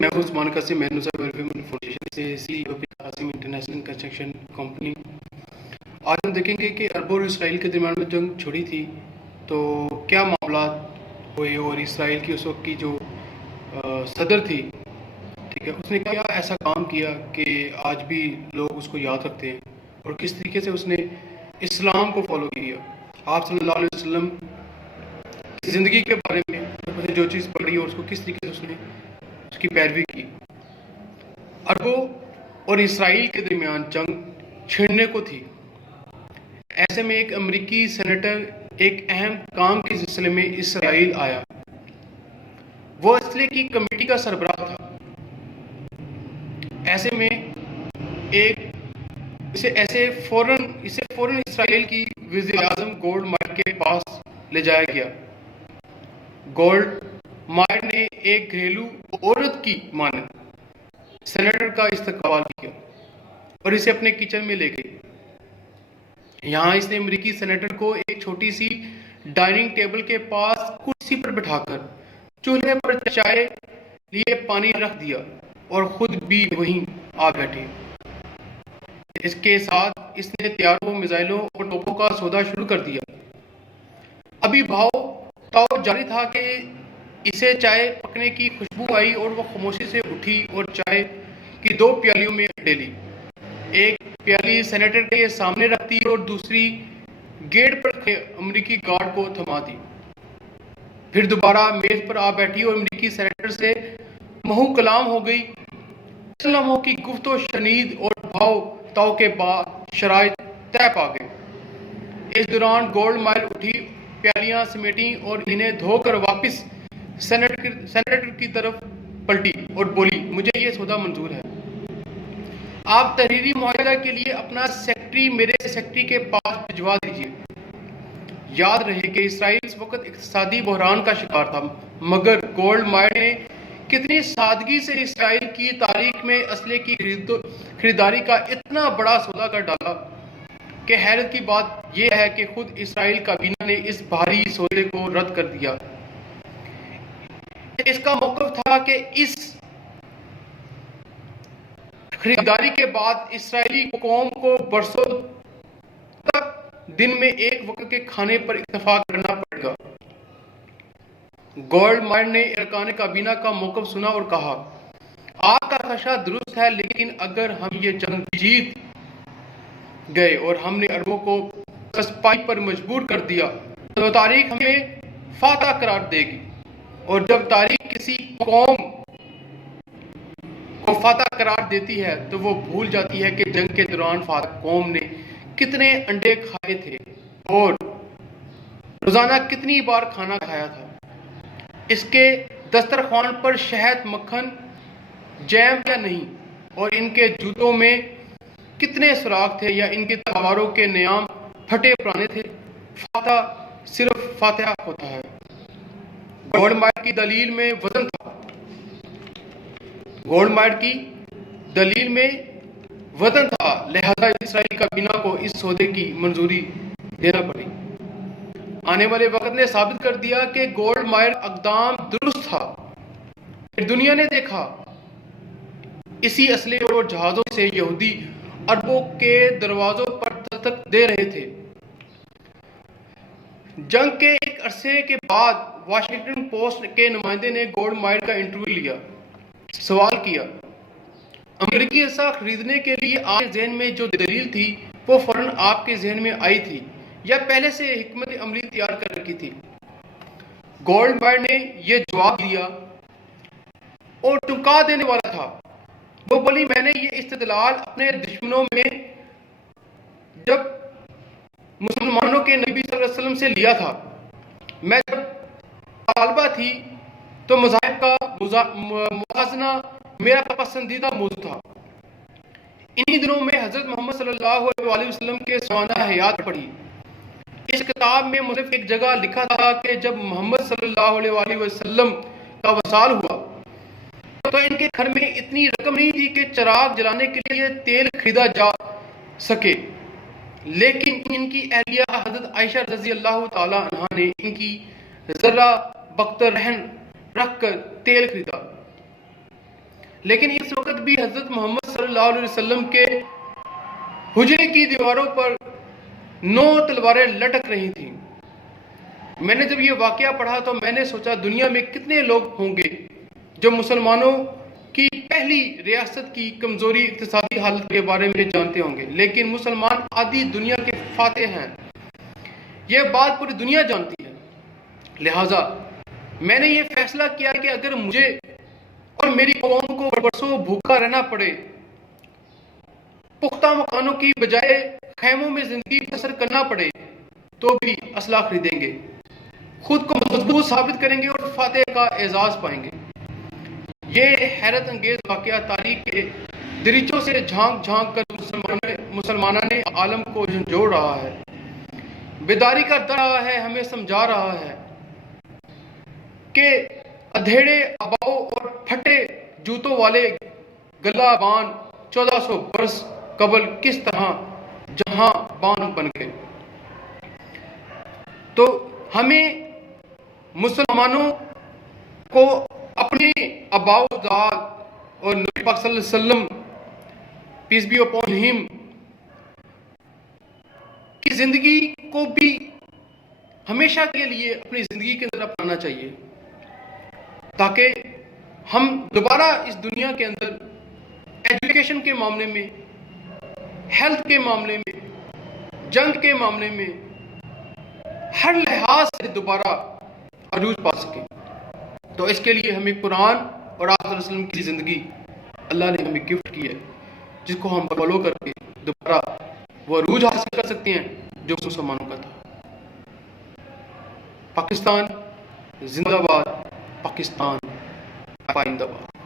میں ہوں عثمان قاسم، میں نصرت ویلفیئر فاؤنڈیشن سے سی قاسم انٹرنیشنل کنسٹرکشن کمپنی۔ آج ہم دیکھیں گے کہ عرب اور اسرائیل کے درمیان میں جنگ چھڑی تھی تو کیا معاملات ہوئے، اور اسرائیل کی اس وقت کی جو صدر تھی، ٹھیک ہے، اس نے کیا ایسا کام کیا کہ آج بھی لوگ اس کو یاد رکھتے ہیں، اور کس طریقے سے اس نے اسلام کو فالو کیا۔ آپ صلی اللہ علیہ وسلم کی زندگی کے بارے میں اس نے جو چیز پڑھی اور اس کو کس طریقے سے اس نے اس کی پیروی کی۔ عربوں اور اسرائیل کے درمیان جنگ چھڑنے کو تھی۔ ایسے میں ایک امریکی سینیٹر ایک اہم کام کے سلسلے میں اسرائیل آیا۔ وہ اسلحے کی کمیٹی کا سربراہ تھا۔ ایسے میں اسے فوراً اسرائیل کی وزیر اعظم گولڈ مائر کے پاس لے جایا گیا۔ گولڈ مائر نے ایک گھریلو عورت کی مانند سینیٹر کا استقبال کیا اور اسے اپنے کچن میں لے گئی۔ یہاں اس نے امریکی سینیٹر کو ایک چھوٹی سی ڈائننگ ٹیبل کے پاس کرسی پر بٹھا کر چولہے پر چائے لیے پانی رکھ دیا اور خود بھی وہیں آ بیٹھے۔ اس کے ساتھ اس نے ہتھیاروں، میزائلوں اور توپوں کا سودا شروع کر دیا۔ ابھی بھاؤ تاؤ جاری تھا کہ اسے چائے پکنے کی خوشبو آئی اور وہ خاموشی سے اٹھی اور چائے کی 2 پیالیوں میں ڈیلی۔ ایک پیالی سینیٹر کے سامنے رکھ دی اور دوسری گیٹ پر کھڑے امریکی گارڈ کو تھما دی۔ پھر دوبارہ میز پر آ بیٹھی اور امریکی سینیٹر سے محو کلام ہو گئی۔ چند لمحوں کی گفت و شنید اور بھاؤ تاؤ کے بعد شرائط طے پا گئے۔ اس دوران گولڈ مائر اٹھی، پیالیاں سمیٹیں اور انہیں دھو کر واپس سینیٹر کی طرف پلٹی اور بولی، مجھے یہ سودا منظور ہے۔ آپ تحریری معاہدہ کے لیے اپنا سیکرٹری میرے سیکرٹری کے پاس بھجوا دیجیے۔ یاد رہے کہ اسرائیل اس وقت اقتصادی بحران کا شکار تھا، مگر گولڈ مائر نے کتنی سادگی سے اسرائیل کی تاریخ میں اسلحے کی خریداری کا اتنا بڑا سودا کر ڈالا کہ حیرت کی بات یہ ہے کہ خود اسرائیل کابینہ نے اس بھاری سودے کو رد کر دیا۔ اس کا موقف تھا کہ اس خریداری کے بعد اسرائیلی قوم کو برسوں تک دن میں ایک وقت کے کھانے پر اکتفا کرنا پڑے گا۔ گولڈ مائر نے ارکان کابینہ کا موقف سنا اور کہا، آپ کا خدشہ درست ہے، لیکن اگر ہم یہ جنگ جیت گئے اور ہم نے عربوں کو پسپائی پر مجبور کر دیا تو تاریخ ہمیں فاتح قرار دے گی، اور جب تاریخ کسی قوم کو فاتح قرار دیتی ہے تو وہ بھول جاتی ہے کہ جنگ کے دوران فاتح قوم نے کتنے انڈے کھائے تھے اور روزانہ کتنی بار کھانا کھایا تھا۔ اس کے دسترخوان پر شہد، مکھن، جیم یا نہیں، اور ان کے جوتوں میں کتنے سوراخ تھے یا ان کے تلواروں کے نیام پھٹے پرانے تھے۔ فاتح صرف فاتح ہوتا ہے۔ گولڈ مائر کی دلیل میں وزن تھا۔ گولڈ مائر کی دلیل میں وزن تھا، لہذا اسرائیل کابینہ کو اس سودے کی منظوری دینا پڑی۔ آنے والے وقت نے ثابت کر دیا کہ گولڈ مائر اقدام درست تھا۔ پھر دنیا نے دیکھا، اسی اسلحے اور جہازوں سے یہودی عربوں کے دروازوں پر دستک دے رہے تھے۔ جنگ کے ایک عرصے کے بعد واشنگٹن پوسٹ کے نمائندے نے گولڈ مائر کا انٹرویو لیا۔ سوال کیا، امریکی اسلحہ خریدنے کے لیے آپ کے ذہن میں جو دلیل تھی وہ فوراً آپ کے ذہن میں آئی تھی یا پہلے سے حکمت عملی تیار کر رکھی تھی؟ گولڈ مائر نے یہ جواب دیا اور چونکا دینے والا تھا۔ وہ بولی، میں نے یہ استدلال اپنے دشمنوں میں جب مسلمانوں کے نبی صلی اللہ علیہ وسلم سے لیا تھا۔ میں جب طالبہ تھی تو مذاہب کا موازنہ میرا پسندیدہ موضوع تھا۔ انہی دنوں میں حضرت محمد صلی اللہ علیہ وسلم کے سوانح حیات پڑھی۔ اس کتاب میں مصنف ایک جگہ لکھا تھا کہ جب محمد صلی اللہ علیہ وسلم کا وصال ہوا تو ان کے گھر میں اتنی رقم نہیں تھی کہ چراغ جلانے کے لیے تیل خریدا جا سکے، لیکن ان کی اہلیہ حضرت عائشہ رضی اللہ تعالی عنہا نے ان کی ذرہ بختر رہن رکھ کر تیل خریدا۔ لیکن اس وقت بھی حضرت محمد صلی اللہ علیہ وسلم کے حجرے کی دیواروں پر 9 تلواریں لٹک رہی تھیں۔ میں نے جب یہ واقعہ پڑھا تو میں نے سوچا دنیا میں کتنے لوگ ہوں گے جو مسلمانوں کی پہلی ریاست کی کمزوری اقتصادی حالت کے بارے میں جانتے ہوں گے، لیکن مسلمان آدھی دنیا کے فاتح ہیں، یہ بات پوری دنیا جانتی ہے۔ لہٰذا میں نے یہ فیصلہ کیا کہ اگر مجھے اور میری قوم کو برسوں بھوکا رہنا پڑے، پختہ مکانوں کی بجائے خیموں میں زندگی بسر کرنا پڑے، تو بھی اسلحہ خریدیں گے، خود کو مضبوط ثابت کریں گے اور فاتح کا اعزاز پائیں گے۔ یہ حیرت انگیز واقعہ تاریخ کے دریچوں سے جھانک جھانک کر مسلمانان عالم کو جھنجھوڑ رہا ہے، بیداری کا در رہا ہے، ہمیں سمجھا رہا ہے کہ ادھیڑے آباؤ اور پھٹے جوتوں والے گلہ بان 1400 برس قبل کس طرح جہاں بان بن گئے۔ تو ہمیں مسلمانوں کو اپنے آباء و اجداد اور نبی پاک صلی اللہ علیہ وسلم پیس بی اپون ہم کی زندگی کو بھی ہمیشہ کے لیے اپنی زندگی کے اندر اپنانا چاہیے، تاکہ ہم دوبارہ اس دنیا کے اندر ایجوکیشن کے معاملے میں، ہیلتھ کے معاملے میں، جنگ کے معاملے میں، ہر لحاظ سے دوبارہ عروج پا سکیں۔ تو اس کے لیے ہمیں قرآن اور آپ صلی اللہ علیہ وسلم کی زندگی اللہ نے ہمیں گفٹ کی ہے، جس کو ہم فالو کر کے دوبارہ وہ عروج حاصل کر سکتے ہیں جو مسلمانوں کا تھا۔ پاکستان زندہ باد، پاکستان پائندہ باد۔